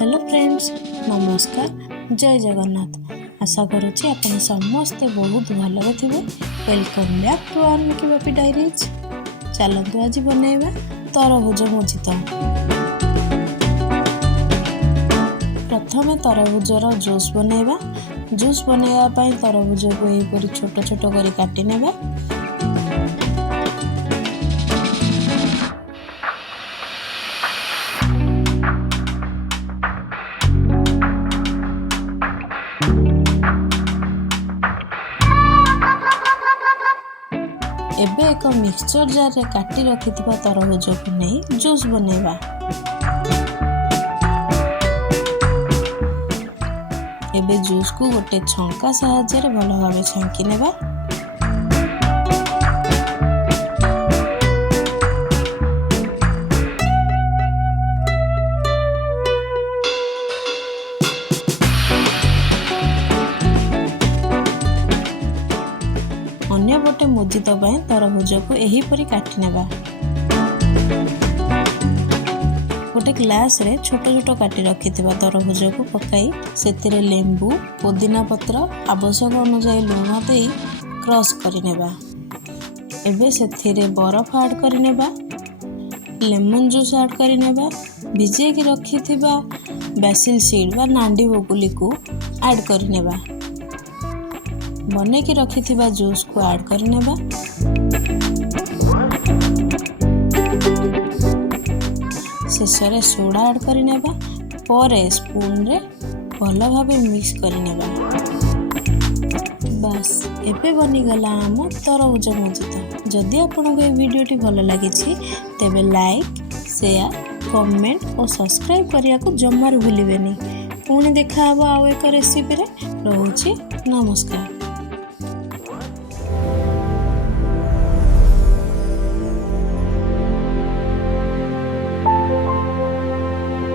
Hello friends, नमस्कार, जय जगन्नाथ। आशा करुच्ची आपण समस्ते बहुत भलरे थिबे। Welcome back to Armiki Bapi diaries. चलतु आज बनैबा तरभुज मोजितो। प्रथमे तरभुजर जूस बनैबा। जूस बनैबा पई तरभुज को एपरि छोट छोट करी काटि नेबा। एबे एक मिक्सचर जार रे काटी रखिथिबा तरभुज को नहीं जूस बनैबा। एबे जूस को गोटे छंका सहायता रे भलो भाबे छांकी नेबा। अन्य गोटे मोजितो तरभुज को एहीपरि काटि नेबा। गोटे ग्लास रे छोट छोट काटी रखिथिबा तरभुज को पकाई सेतिरे लेंबू, पुदीना पत्र, आवश्यक अनुसार लूण देई क्रश करि नेबा। एबे सेतिरे बरफ ऐड करि नेबा, लेमन जूस ऐड करि नेबा, भिजे की रखिथिबा बेसिल सीड बा नांडी बकुली को ऐड करि नेबा। बने की रखिथिबा जूस को ऐड कर नेबा। शेषरे सोडा ऐड कर नेबा। परे स्पून रे भलो भाबे मिक्स कर नेबा। बस एबे बनी गला आम तरभुज मोजितो। जदि आपनको ए वीडियोटी भलो लागिछि तेबे लाइक, शेयर, कमेंट और सब्सक्राइब करिया को जम्मार भूलिबेनी। पुणी देखा हबो आउ एक रेसिपी रे। रहूछि नमस्कार।